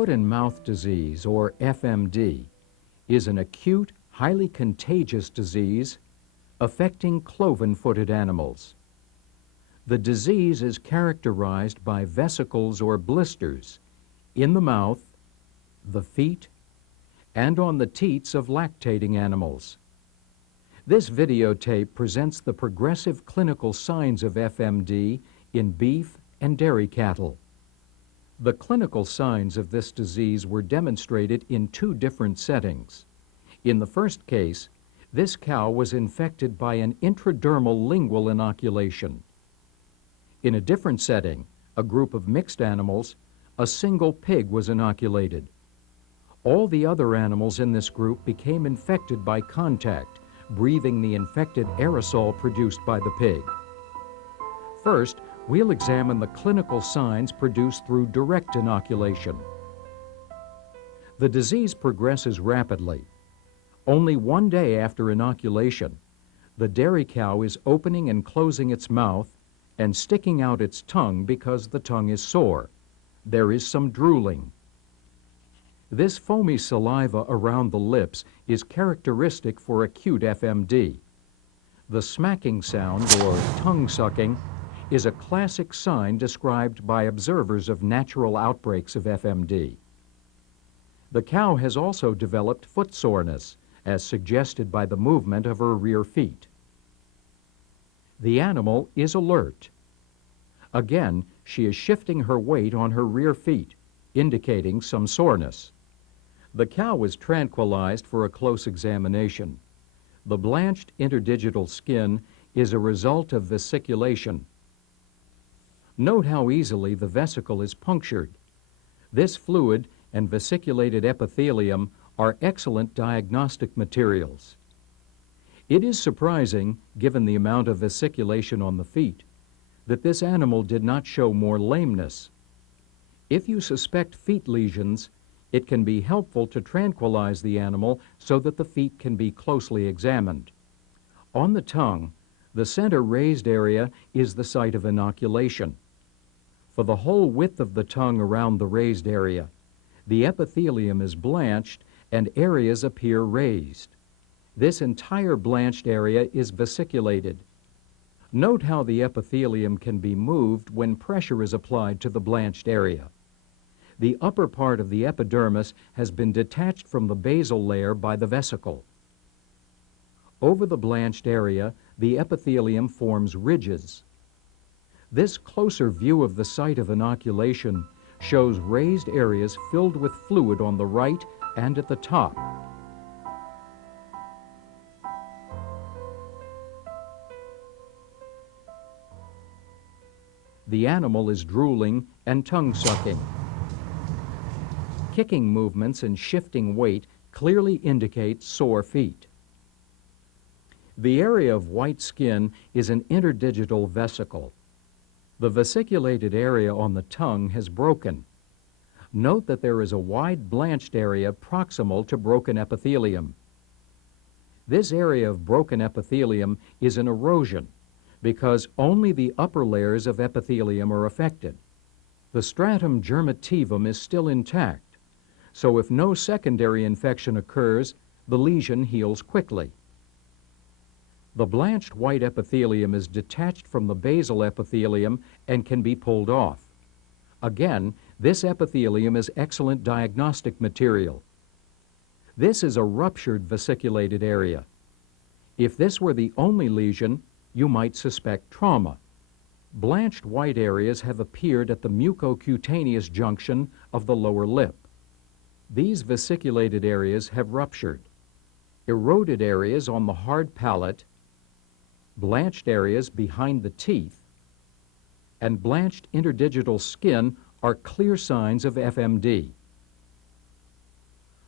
Foot and mouth disease, or FMD, is an acute, highly contagious disease affecting cloven-footed animals. The disease is characterized by vesicles or blisters in the mouth, the feet, and on the teats of lactating animals. This videotape presents the progressive clinical signs of FMD in beef and dairy cattle. The clinical signs of this disease were demonstrated in two different settings. In the first case, this cow was infected by an intradermal lingual inoculation. In a different setting, a group of mixed animals, a single pig was inoculated. All the other animals in this group became infected by contact, breathing the infected aerosol produced by the pig. First, we'll examine the clinical signs produced through direct inoculation. The disease progresses rapidly. Only one day after inoculation, the dairy cow is opening and closing its mouth and sticking out its tongue because the tongue is sore. There is some drooling. This foamy saliva around the lips is characteristic for acute FMD. The smacking sound, or tongue sucking, is a classic sign described by observers of natural outbreaks of FMD. The cow has also developed foot soreness, as suggested by the movement of her rear feet. The animal is alert. Again, she is shifting her weight on her rear feet, indicating some soreness. The cow is tranquilized for a close examination. The blanched interdigital skin is a result of vesiculation. Note how easily the vesicle is punctured. This fluid and vesiculated epithelium are excellent diagnostic materials. It is surprising, given the amount of vesiculation on the feet, that this animal did not show more lameness. If you suspect feet lesions, it can be helpful to tranquilize the animal so that the feet can be closely examined. On the tongue, the center raised area is the site of inoculation. For the whole width of the tongue around the raised area, the epithelium is blanched and areas appear raised. This entire blanched area is vesiculated. Note how the epithelium can be moved when pressure is applied to the blanched area. The upper part of the epidermis has been detached from the basal layer by the vesicle. Over the blanched area, the epithelium forms ridges. This closer view of the site of inoculation shows raised areas filled with fluid on the right and at the top. The animal is drooling and tongue-sucking. Kicking movements and shifting weight clearly indicate sore feet. The area of white skin is an interdigital vesicle. The vesiculated area on the tongue has broken. Note that there is a wide blanched area proximal to broken epithelium. This area of broken epithelium is an erosion because only the upper layers of epithelium are affected. The stratum germativum is still intact, so if no secondary infection occurs, the lesion heals quickly. The blanched white epithelium is detached from the basal epithelium and can be pulled off. Again, this epithelium is excellent diagnostic material. This is a ruptured vesiculated area. If this were the only lesion, you might suspect trauma. Blanched white areas have appeared at the mucocutaneous junction of the lower lip. These vesiculated areas have ruptured. Eroded areas on the hard palate, blanched areas behind the teeth, and blanched interdigital skin are clear signs of FMD.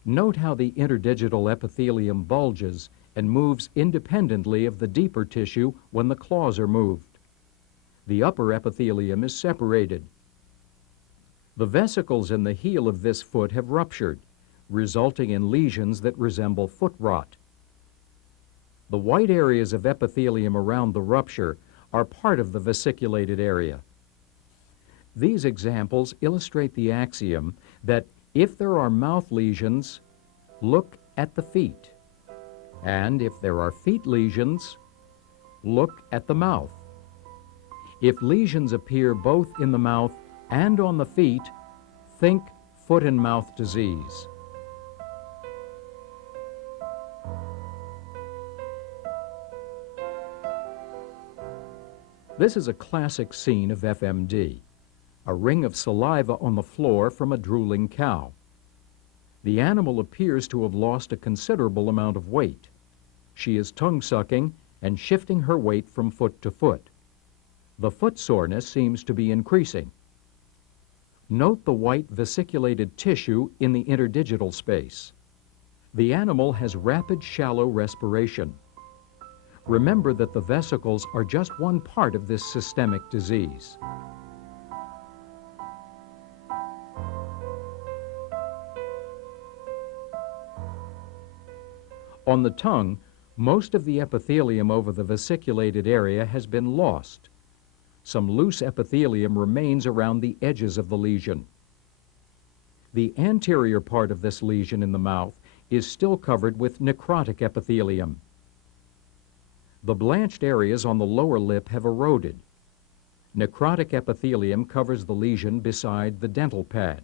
Note how the interdigital epithelium bulges and moves independently of the deeper tissue when the claws are moved. The upper epithelium is separated. The vesicles in the heel of this foot have ruptured, resulting in lesions that resemble foot rot. The white areas of epithelium around the rupture are part of the vesiculated area. These examples illustrate the axiom that If there are mouth lesions, look at the feet. And if there are feet lesions, look at the mouth. If lesions appear both in the mouth and on the feet, think foot and mouth disease. This is a classic scene of FMD, a ring of saliva on the floor from a drooling cow. The animal appears to have lost a considerable amount of weight. She is tongue-sucking and shifting her weight from foot to foot. The foot soreness seems to be increasing. Note the white vesiculated tissue in the interdigital space. The animal has rapid shallow respiration. Remember that the vesicles are just one part of this systemic disease. On the tongue, most of the epithelium over the vesiculated area has been lost. Some loose epithelium remains around the edges of the lesion. The anterior part of this lesion in the mouth is still covered with necrotic epithelium. The blanched areas on the lower lip have eroded. Necrotic epithelium covers the lesion beside the dental pad.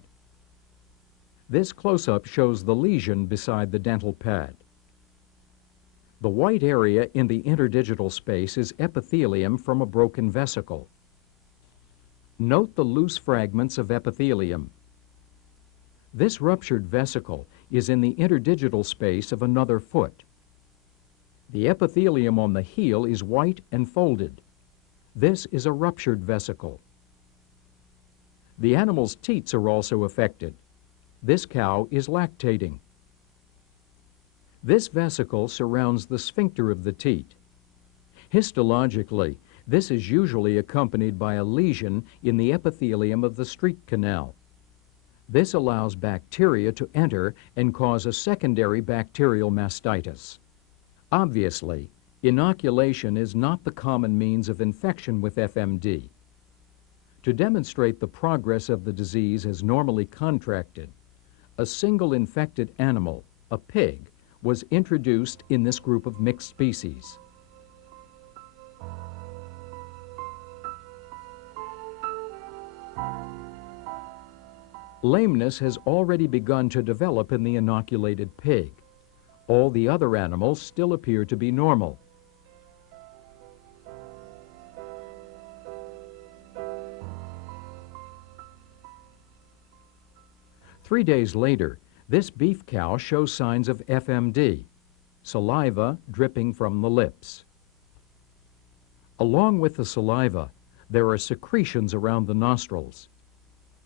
This close-up shows the lesion beside the dental pad. The white area in the interdigital space is epithelium from a broken vesicle. Note the loose fragments of epithelium. This ruptured vesicle is in the interdigital space of another foot. The epithelium on the heel is white and folded. This is a ruptured vesicle. The animal's teats are also affected. This cow is lactating. This vesicle surrounds the sphincter of the teat. Histologically, this is usually accompanied by a lesion in the epithelium of the street canal. This allows bacteria to enter and cause a secondary bacterial mastitis. Obviously, inoculation is not the common means of infection with FMD. To demonstrate the progress of the disease as normally contracted, a single infected animal, a pig, was introduced in this group of mixed species. Lameness has already begun to develop in the inoculated pig. All the other animals still appear to be normal. Three days later, this beef cow shows signs of FMD, saliva dripping from the lips. Along with the saliva, there are secretions around the nostrils.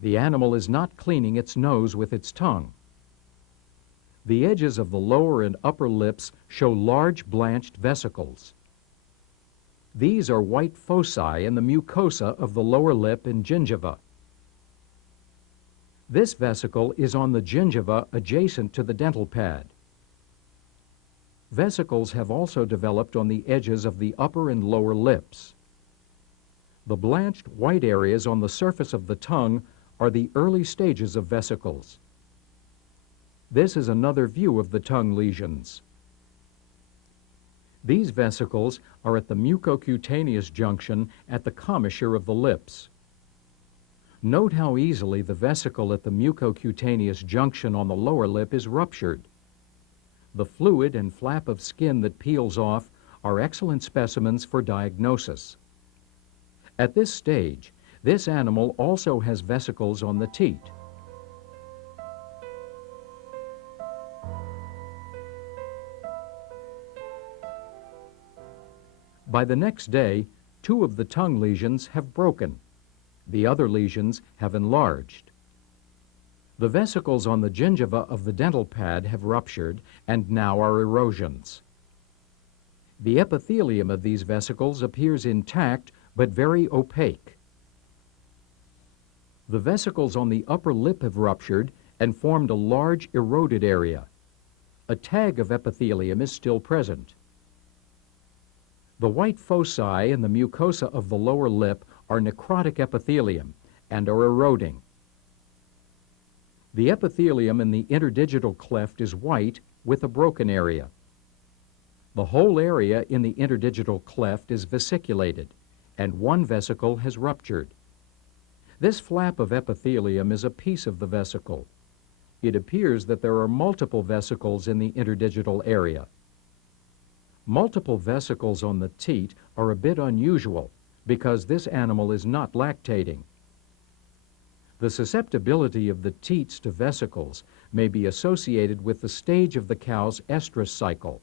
The animal is not cleaning its nose with its tongue. The edges of the lower and upper lips show large blanched vesicles. These are white foci in the mucosa of the lower lip and gingiva. This vesicle is on the gingiva adjacent to the dental pad. Vesicles have also developed on the edges of the upper and lower lips. The blanched white areas on the surface of the tongue are the early stages of vesicles. This is another view of the tongue lesions. These vesicles are at the mucocutaneous junction at the commissure of the lips. Note how easily the vesicle at the mucocutaneous junction on the lower lip is ruptured. The fluid and flap of skin that peels off are excellent specimens for diagnosis. At this stage, this animal also has vesicles on the teat. By the next day, 2 of the tongue lesions have broken. The other lesions have enlarged. The vesicles on the gingiva of the dental pad have ruptured and now are erosions. The epithelium of these vesicles appears intact but very opaque. The vesicles on the upper lip have ruptured and formed a large eroded area. A tag of epithelium is still present. The white foci in the mucosa of the lower lip are necrotic epithelium and are eroding. The epithelium in the interdigital cleft is white with a broken area. The whole area in the interdigital cleft is vesiculated, and one vesicle has ruptured. This flap of epithelium is a piece of the vesicle. It appears that there are multiple vesicles in the interdigital area. Multiple vesicles on the teat are a bit unusual because this animal is not lactating. The susceptibility of the teats to vesicles may be associated with the stage of the cow's estrus cycle.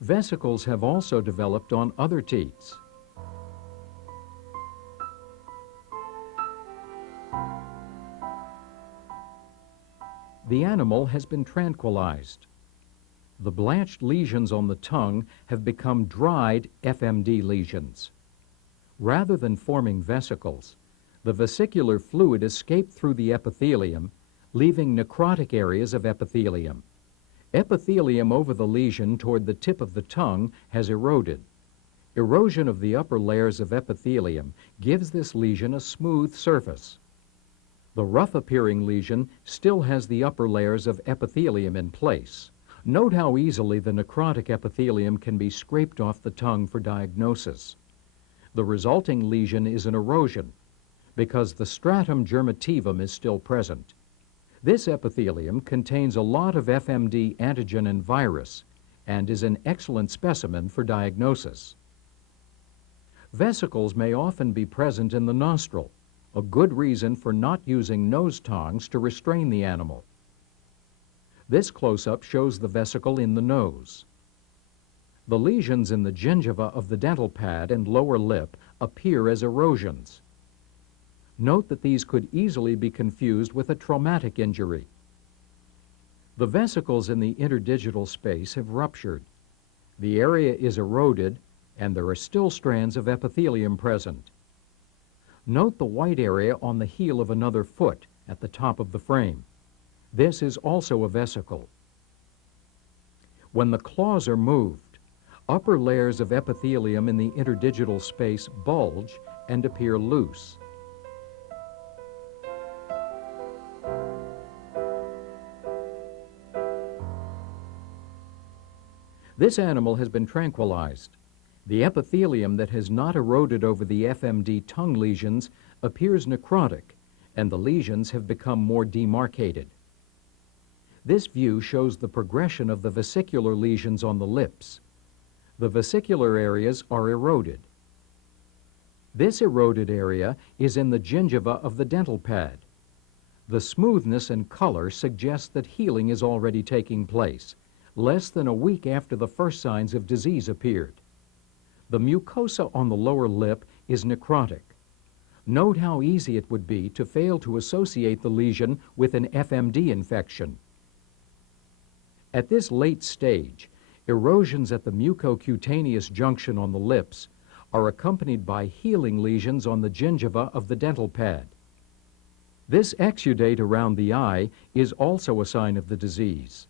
Vesicles have also developed on other teats. The animal has been tranquilized. The blanched lesions on the tongue have become dried FMD lesions. Rather than forming vesicles, the vesicular fluid escaped through the epithelium, leaving necrotic areas of epithelium. Epithelium over the lesion toward the tip of the tongue has eroded. Erosion of the upper layers of epithelium gives this lesion a smooth surface. The rough-appearing lesion still has the upper layers of epithelium in place. Note how easily the necrotic epithelium can be scraped off the tongue for diagnosis. The resulting lesion is an erosion because the stratum germativum is still present. This epithelium contains a lot of FMD antigen and virus and is an excellent specimen for diagnosis. Vesicles may often be present in the nostril, a good reason for not using nose tongs to restrain the animal. This close-up shows the vesicle in the nose. The lesions in the gingiva of the dental pad and lower lip appear as erosions. Note that these could easily be confused with a traumatic injury. The vesicles in the interdigital space have ruptured. The area is eroded, and there are still strands of epithelium present. Note the white area on the heel of another foot at the top of the frame. This is also a vesicle. When the claws are moved, upper layers of epithelium in the interdigital space bulge and appear loose. This animal has been tranquilized. The epithelium that has not eroded over the FMD tongue lesions appears necrotic, and the lesions have become more demarcated. This view shows the progression of the vesicular lesions on the lips. The vesicular areas are eroded. This eroded area is in the gingiva of the dental pad. The smoothness and color suggest that healing is already taking place, less than a week after the first signs of disease appeared. The mucosa on the lower lip is necrotic. Note how easy it would be to fail to associate the lesion with an FMD infection. At this late stage, erosions at the mucocutaneous junction on the lips are accompanied by healing lesions on the gingiva of the dental pad. This exudate around the eye is also a sign of the disease.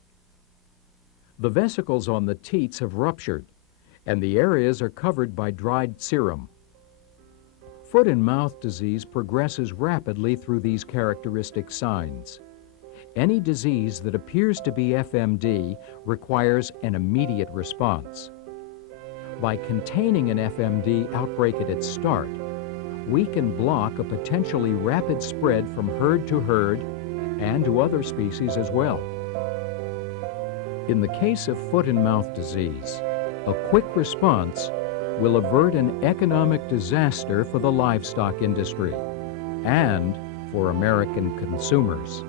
The vesicles on the teats have ruptured, and the areas are covered by dried serum. Foot and mouth disease progresses rapidly through these characteristic signs. Any disease that appears to be FMD requires an immediate response. By containing an FMD outbreak at its start, we can block a potentially rapid spread from herd to herd and to other species as well. In the case of foot and mouth disease, a quick response will avert an economic disaster for the livestock industry and for American consumers.